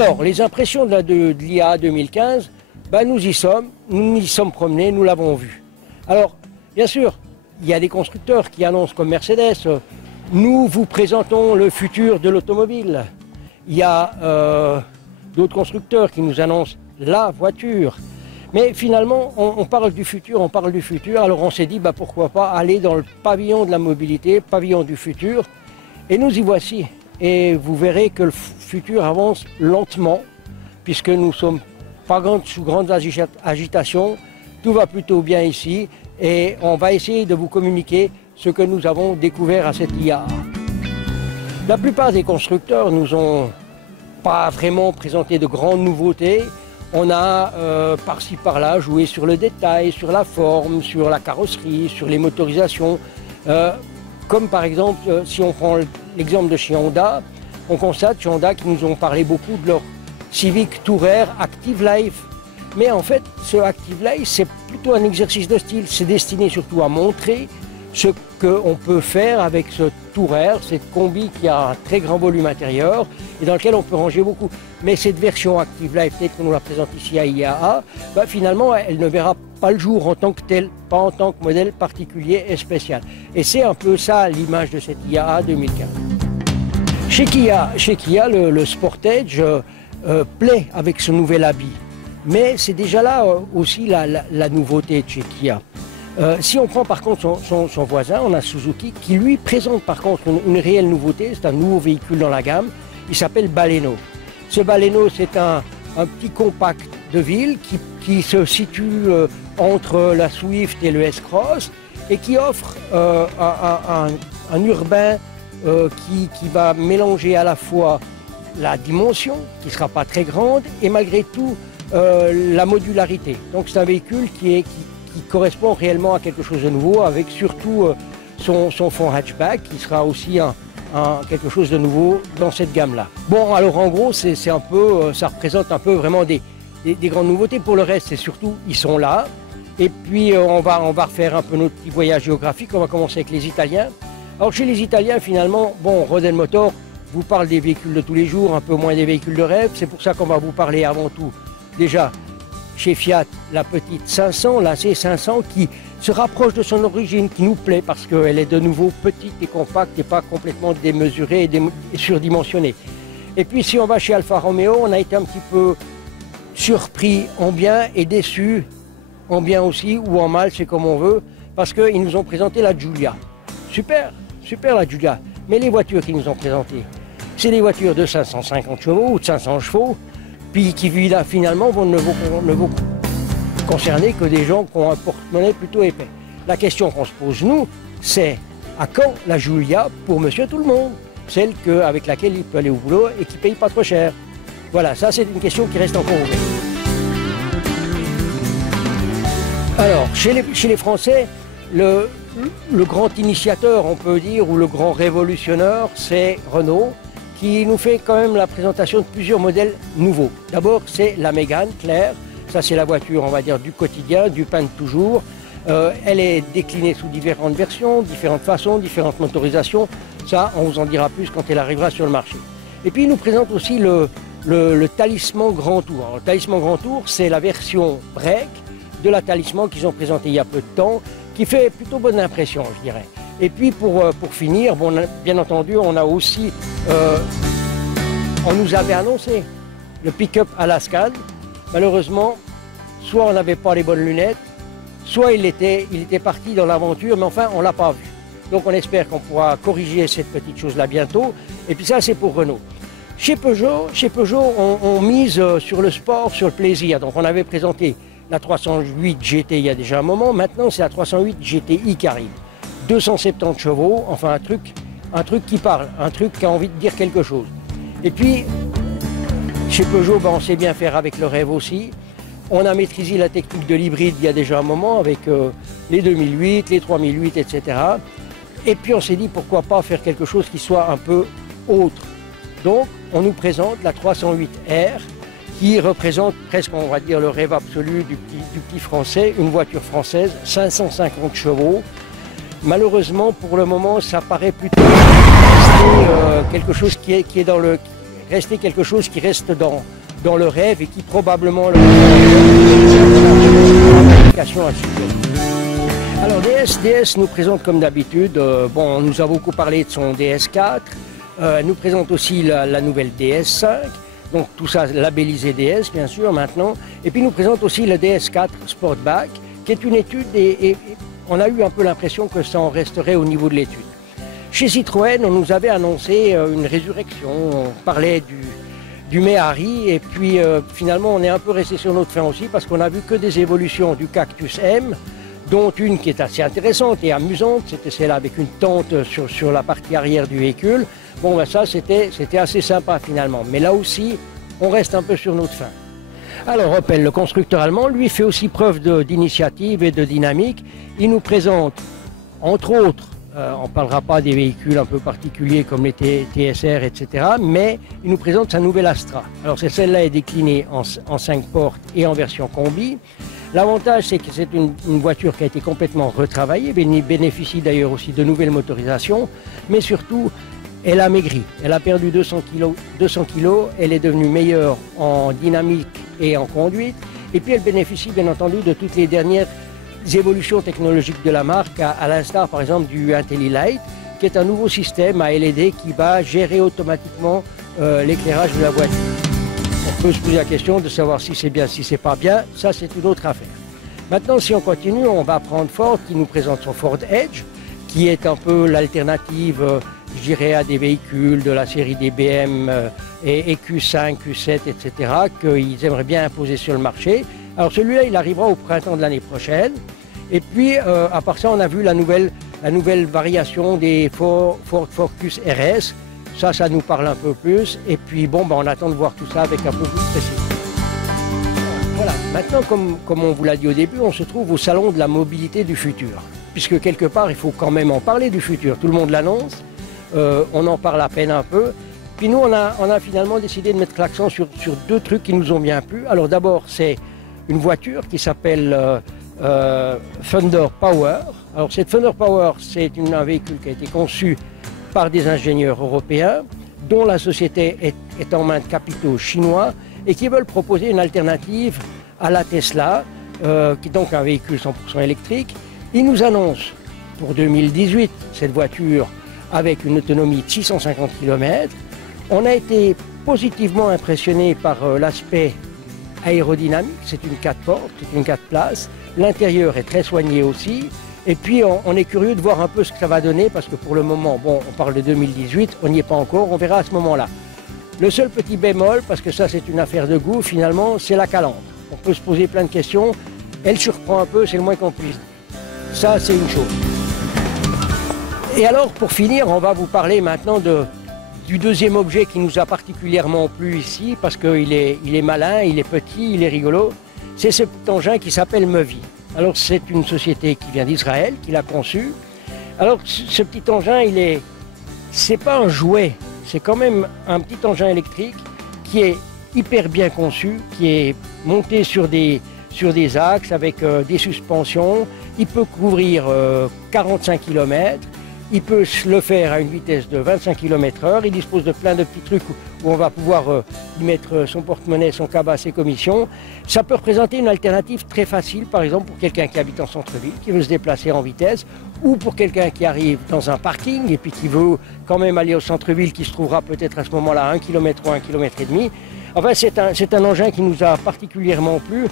Alors, les impressions de l'IAA 2015, ben, nous y sommes promenés, nous l'avons vu. Alors, bien sûr, il y a des constructeurs qui annoncent comme Mercedes, nous vous présentons le futur de l'automobile. Il y a d'autres constructeurs qui nous annoncent la voiture. Mais finalement, on parle du futur, alors on s'est dit, bah, pourquoi pas aller dans le pavillon de la mobilité, pavillon du futur, et nous y voici. Et vous verrez que le futur avance lentement, puisque nous ne sommes pas sous grande agitation, tout va plutôt bien ici, et on va essayer de vous communiquer ce que nous avons découvert à cette IAA. La plupart des constructeurs nous ont pas vraiment présenté de grandes nouveautés. On a par-ci par-là joué sur le détail, sur la forme, sur la carrosserie, sur les motorisations. Comme par exemple, si on prend l'exemple de chez Honda, on constate chez Honda qu'ils nous ont parlé beaucoup de leur Civic Tourer Active Life. Mais en fait, ce Active Life, c'est plutôt un exercice de style. C'est destiné surtout à montrer ce qu'on peut faire avec ce Tourer, cette combi qui a un très grand volume intérieur et dans lequel on peut ranger beaucoup. Mais cette version Active Life, peut-être qu'on nous la présente ici à IAA, bah, finalement, elle ne verra pas le jour en tant que telle, pas en tant que modèle particulier et spécial. Et c'est un peu ça l'image de cette IAA 2015. Chez Kia, le Sportage plaît avec ce nouvel habit. Mais c'est déjà là aussi la nouveauté de chez Kia. Si on prend par contre son voisin, on a Suzuki, qui lui présente par contre une réelle nouveauté, c'est un nouveau véhicule dans la gamme, il s'appelle Baleno. Ce Baleno, c'est un petit compact de ville qui se situe entre la Swift et le S-Cross et qui offre un urbain qui va mélanger à la fois la dimension, qui ne sera pas très grande, et malgré tout la modularité. Donc c'est un véhicule qui correspond réellement à quelque chose de nouveau, avec surtout son fond hatchback, qui sera aussi quelque chose de nouveau dans cette gamme-là. Bon, alors en gros, c'est un peu, ça représente un peu vraiment des grandes nouveautés. Pour le reste, c'est surtout, ils sont là. Et puis, on va refaire un peu notre petit voyage géographique. On va commencer avec les Italiens. Alors, chez les Italiens, finalement, bon, Roden Motor vous parle des véhicules de tous les jours, un peu moins des véhicules de rêve. C'est pour ça qu'on va vous parler avant tout, déjà, chez Fiat, la petite 500, la C500, qui se rapproche de son origine, qui nous plaît parce qu'elle est de nouveau petite et compacte et pas complètement démesurée et surdimensionnée. Et puis si on va chez Alfa Romeo, on a été un petit peu surpris en bien et déçu en bien aussi, ou en mal, c'est comme on veut, parce qu'ils nous ont présenté la Giulia. Super, super la Giulia. Mais les voitures qu'ils nous ont présentées, c'est des voitures de 550 chevaux ou de 500 chevaux, puis qui finalement ne vont concerner que des gens qui ont un porte-monnaie plutôt épais. La question qu'on se pose, nous, c'est à quand la Giulia pour monsieur tout le monde? Celle avec laquelle il peut aller au boulot et qui ne paye pas trop cher. Voilà, ça c'est une question qui reste encore ouverte. Alors, chez les Français, le grand initiateur, on peut dire, ou le grand révolutionnaire, c'est Renault, qui nous fait quand même la présentation de plusieurs modèles nouveaux. D'abord, c'est la Mégane, Claire. Ça, c'est la voiture, on va dire, du quotidien, du pain de toujours. Elle est déclinée sous différentes versions, différentes façons, différentes motorisations. Ça, on vous en dira plus quand elle arrivera sur le marché. Et puis, il nous présente aussi le Talisman Grand Tour. Alors, le Talisman Grand Tour, c'est la version break de la Talisman qu'ils ont présentée il y a peu de temps, qui fait plutôt bonne impression, je dirais. Et puis, pour finir, bon, bien entendu, on a aussi... on nous avait annoncé le pick-up Alaskan. Malheureusement, soit on n'avait pas les bonnes lunettes, soit il était parti dans l'aventure, mais enfin, on ne l'a pas vu. Donc on espère qu'on pourra corriger cette petite chose-là bientôt. Et puis ça, c'est pour Renault. Chez Peugeot, on mise sur le sport, sur le plaisir. Donc on avait présenté la 308 GT il y a déjà un moment. Maintenant, c'est la 308 GTI qui arrive. 270 chevaux, enfin un truc qui parle, un truc qui a envie de dire quelque chose. Et puis, chez Peugeot, on sait bien faire avec le rêve aussi. On a maîtrisé la technique de l'hybride il y a déjà un moment avec les 2008, les 3008, etc. Et puis on s'est dit pourquoi pas faire quelque chose qui soit un peu autre. Donc on nous présente la 308R qui représente presque, on va dire, le rêve absolu du petit français, une voiture française, 550 chevaux. Malheureusement, pour le moment, ça paraît plutôt quelque chose qui est dans le... rester quelque chose qui reste dans le rêve et qui probablement l'application à sujet. Alors DS nous présente comme d'habitude, bon, on nous a beaucoup parlé de son DS4, nous présente aussi la nouvelle DS5, donc tout ça labellisé DS bien sûr maintenant, et puis nous présente aussi le DS4 Sportback, qui est une étude et on a eu un peu l'impression que ça en resterait au niveau de l'étude. Chez Citroën, on nous avait annoncé une résurrection, on parlait du Méhari et puis finalement on est un peu resté sur notre faim aussi parce qu'on a vu que des évolutions du Cactus M, dont une qui est assez intéressante et amusante, c'était celle avec une tente sur la partie arrière du véhicule. Bon ben ça c'était assez sympa finalement, mais là aussi on reste un peu sur notre faim. Alors Opel, le constructeur allemand, lui fait aussi preuve d'initiative et de dynamique. Il nous présente entre autres, on ne parlera pas des véhicules un peu particuliers comme les TSR, etc. Mais il nous présente sa nouvelle Astra. Alors celle-là est déclinée en 5 portes et en version combi. L'avantage, c'est que c'est une voiture qui a été complètement retravaillée, bénéficie d'ailleurs aussi de nouvelles motorisations, mais surtout, elle a maigri. Elle a perdu 200 kg, elle est devenue meilleure en dynamique et en conduite, et puis elle bénéficie bien entendu de toutes les dernières évolutions technologiques de la marque, à l'instar par exemple du IntelliLight, qui est un nouveau système à LED qui va gérer automatiquement l'éclairage de la voiture. On peut se poser la question de savoir si c'est bien, si c'est pas bien, ça c'est une autre affaire. Maintenant, si on continue, on va prendre Ford qui nous présente son Ford Edge, qui est un peu l'alternative, je dirais, à des véhicules de la série des BM et Q5, Q7, etc., qu'ils aimeraient bien imposer sur le marché. Alors celui-là, il arrivera au printemps de l'année prochaine. Et puis, à part ça, on a vu la nouvelle variation des Ford Focus RS. Ça nous parle un peu plus. Et puis, bon, ben, on attend de voir tout ça avec un peu plus de précision. Voilà. Maintenant, comme on vous l'a dit au début, on se trouve au salon de la mobilité du futur. Puisque quelque part, il faut quand même en parler du futur. Tout le monde l'annonce. On en parle à peine un peu. Puis nous, on a finalement décidé de mettre l'accent sur 2 trucs qui nous ont bien plu. Alors d'abord, c'est une voiture qui s'appelle Thunder Power. Alors cette Thunder Power, c'est un véhicule qui a été conçu par des ingénieurs européens dont la société est en main de capitaux chinois et qui veulent proposer une alternative à la Tesla, qui est donc un véhicule 100% électrique. Ils nous annoncent pour 2018 cette voiture avec une autonomie de 650 km. On a été positivement impressionné par l'aspect aérodynamique, c'est une 4 portes, c'est une 4 places. L'intérieur est très soigné aussi. Et puis on est curieux de voir un peu ce que ça va donner parce que pour le moment, bon, on parle de 2018, on n'y est pas encore, on verra à ce moment-là. Le seul petit bémol, parce que ça c'est une affaire de goût finalement, c'est la calandre. On peut se poser plein de questions, elle surprend un peu, c'est le moins qu'on puisse dire. Ça c'est une chose. Et alors pour finir, on va vous parler maintenant du deuxième objet qui nous a particulièrement plu ici, parce qu'il est malin, il est petit, il est rigolo. C'est ce petit engin qui s'appelle Meuvi. Alors c'est une société qui vient d'Israël, qui l'a conçu. Alors ce petit engin, c'est pas un jouet, c'est quand même un petit engin électrique qui est hyper bien conçu, qui est monté sur des axes avec des suspensions. Il peut couvrir 45 km. Il peut le faire à une vitesse de 25 km/h. Il dispose de plein de petits trucs où on va pouvoir y mettre son porte-monnaie, son cabas, ses commissions. Ça peut représenter une alternative très facile, par exemple pour quelqu'un qui habite en centre-ville, qui veut se déplacer en vitesse, ou pour quelqu'un qui arrive dans un parking et puis qui veut quand même aller au centre-ville, qui se trouvera peut-être à ce moment-là à 1 km ou 1 km et demi. Enfin, c'est un engin qui nous a particulièrement plu.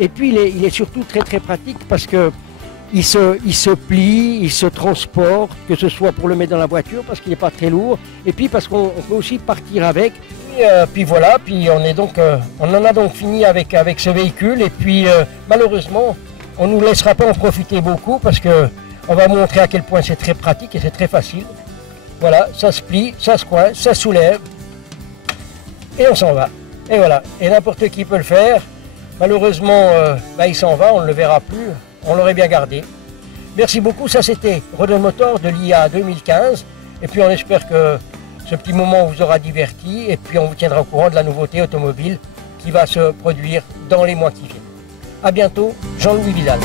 Et puis il est surtout très très pratique parce que il se plie, il se transporte, que ce soit pour le mettre dans la voiture parce qu'il n'est pas très lourd, et puis parce qu'on peut aussi partir avec. Puis voilà, puis on en a donc fini avec ce véhicule, et puis malheureusement, on ne nous laissera pas en profiter beaucoup parce qu'on va montrer à quel point c'est très pratique et c'est très facile. Voilà, ça se plie, ça se coince, ça soulève, et on s'en va. Et voilà, et n'importe qui peut le faire. Malheureusement, il s'en va, on ne le verra plus. On l'aurait bien gardé. Merci beaucoup, ça c'était Renault Motor de l'IA 2015. Et puis on espère que ce petit moment vous aura diverti. Et puis on vous tiendra au courant de la nouveauté automobile qui va se produire dans les mois qui viennent. A bientôt, Jean-Louis Vidal.